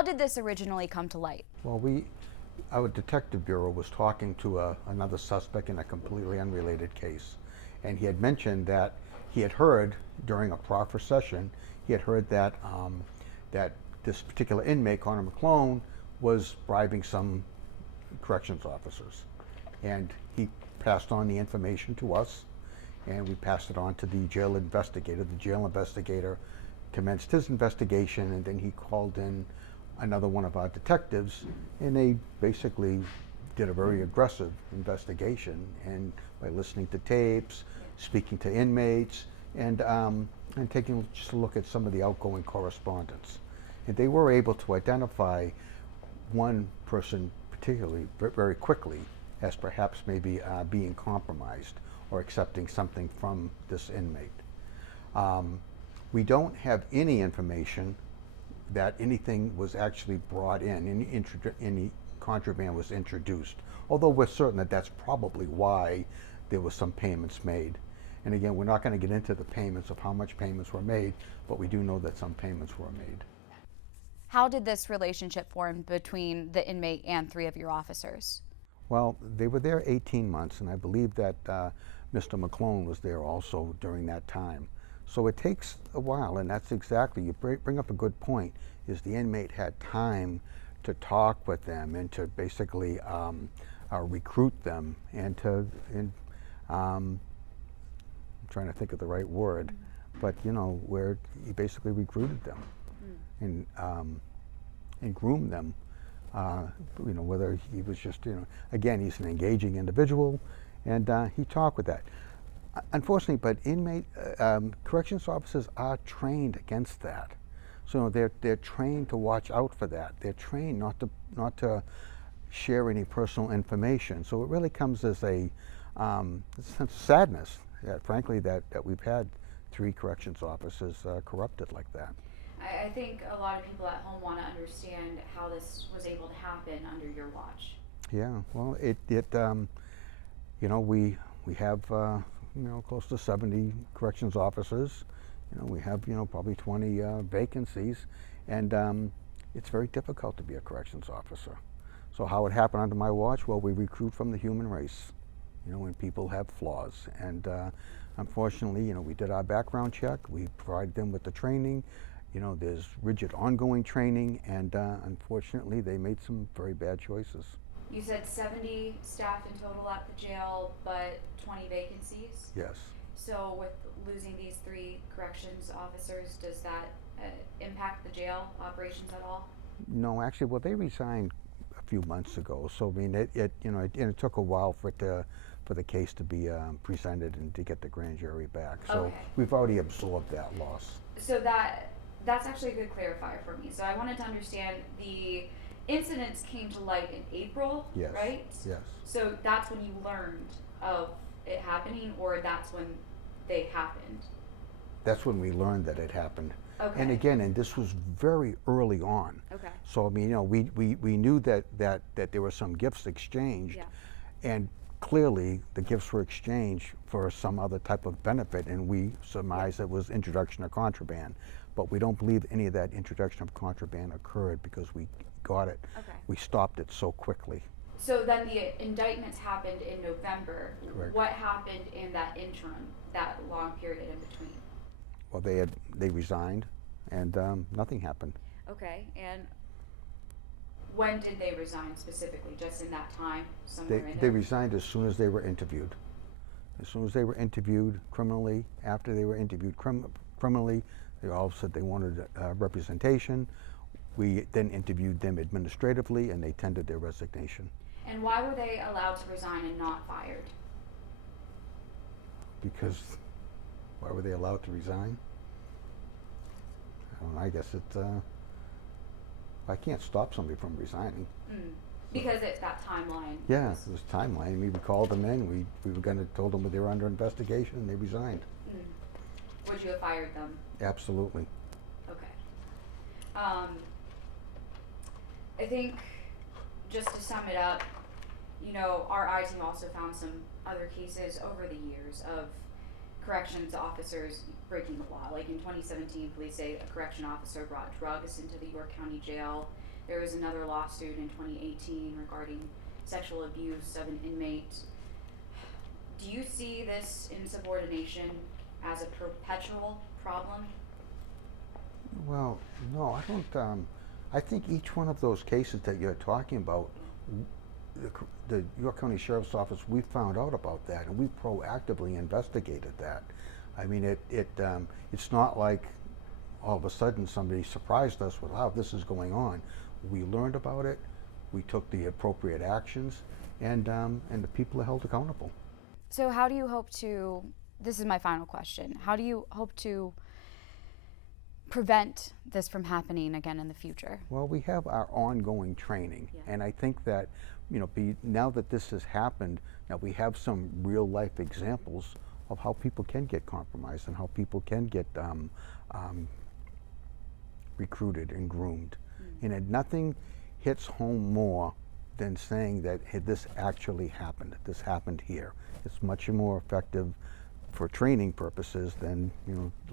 How did this originally come to light? Well, our detective bureau was talking to another suspect in a completely unrelated case, and he had mentioned that he had heard during a proffer session, he had heard that that this particular inmate, Connor McClone, was bribing some corrections officers, and he passed on the information to us, and we passed it on to the jail investigator. The jail investigator commenced his investigation, and then he called in another one of our detectives, and they basically did a very aggressive investigation, and by listening to tapes, speaking to inmates, and taking just a look at some of the outgoing correspondence. And they were able to identify one person particularly very quickly as perhaps maybe being compromised or accepting something from this inmate. We don't have any information that anything was actually brought in, any contraband was introduced, although we're certain that that's probably why there was some payments made. And again, we're not going to get into the payments of how much payments were made, but we do know that some payments were made. How did this relationship form between the inmate and 3 of your officers? Well, they were there 18 months, and I believe that Mr. McClone was there also during that time. So it takes a while, and that's exactly, you bring up a good point, is the inmate had time to talk with them and to basically recruit them and I'm trying to think of the right word, but where he basically recruited them and groomed them. Whether he was just, again, he's an engaging individual, and he talked with that. Unfortunately, but corrections officers are trained against that. So they're trained to watch out for that. They're trained not to share any personal information. So it really comes as a sense of sadness, frankly, that we've had 3 corrections officers corrupted like that. I think a lot of people at home want to understand how this was able to happen under your watch. Yeah, well, we have close to 70 corrections officers. We have probably 20 vacancies, and it's very difficult to be a corrections officer. So how it happened under my watch? Well, we recruit from the human race. When people have flaws, and unfortunately, we did our background check. We provided them with the training. There's rigid ongoing training, and unfortunately, they made some very bad choices. You said 70 staff in total at the jail, but 20 vacancies? Yes. So with losing these 3 corrections officers, does that impact the jail operations at all? No, actually, well, they resigned a few months ago. So I mean, it took a while for the case to be presented and to get the grand jury back. So okay. We've already absorbed that loss. So that's actually a good clarifier for me. So I wanted to understand, the incidents came to light in April, yes. right? Yes. So that's when you learned of it happening, or that's when they happened? That's when we learned that it happened. Okay. And again, this was very early on. Okay. So I mean, we knew that there were some gifts exchanged, yeah. And clearly the gifts were exchanged for some other type of benefit, and we surmised it was introduction of contraband. But we don't believe any of that introduction of contraband occurred because we got it. Okay. We stopped it so quickly. So then the indictments happened in November. Correct. What happened in that interim, that long period in between? Well, they resigned, and nothing happened. Okay, and when did they resign specifically? Just in that time, somewhere in They there? resigned as soon as they were interviewed. As soon as they were interviewed criminally, after they were interviewed criminally, they all said they wanted representation. We then interviewed them administratively, and they tendered their resignation. And why were they allowed to resign and not fired? Because why were they allowed to resign? I don't know, I guess I can't stop somebody from resigning. Because it's that timeline. Yeah, it was timeline. We called them in. We were going to told them they were under investigation, and they resigned. Would you have fired them? Absolutely. Okay. I think, just to sum it up, our I team also found some other cases over the years of corrections officers breaking the law. Like in 2017, police say a correction officer brought drugs into the York County Jail. There was another lawsuit in 2018 regarding sexual abuse of an inmate. Do you see this insubordination as a perpetual problem? Well, no, I don't. I think each one of those cases that you're talking about, the York County Sheriff's Office, we found out about that and we proactively investigated that. I mean, it's not like all of a sudden somebody surprised us with, "Wow, this is going on." We learned about it, we took the appropriate actions, and the people are held accountable. So, how do you hope to? This is my final question. How do you hope to prevent this from happening again in the future? Well, we have our ongoing training, and I think that, now that this has happened, now we have some real life examples of how people can get compromised and how people can get recruited and groomed. And nothing hits home more than saying that, hey, this actually happened. This happened here. It's much more effective for training purposes than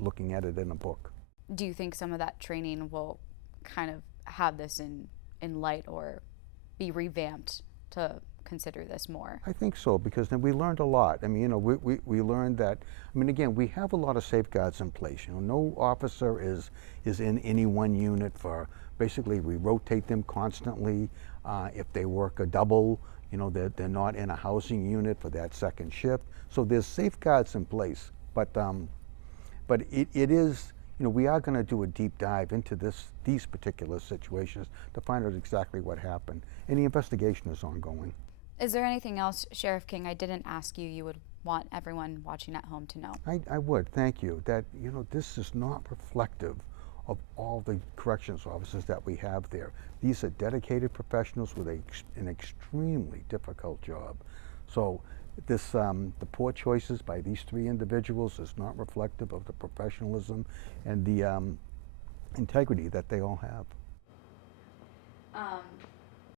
looking at it in a book. Do you think some of that training will kind of have this in light or be revamped to consider this more? I think so, because then we learned a lot. I mean, we learned that, I mean, again, we have a lot of safeguards in place. No officer is in any one unit for, basically we rotate them constantly. If they work a double, they're not in a housing unit for that second shift. So there's safeguards in place, but it is, we are going to do a deep dive into these particular situations to find out exactly what happened. And the investigation is ongoing. Is there anything else, Sheriff King, I didn't ask you would want everyone watching at home to know? I would, thank you. That, this is not reflective of all the corrections officers that we have there. These are dedicated professionals with an extremely difficult job. So the poor choices by these three individuals is not reflective of the professionalism and the integrity that they all have.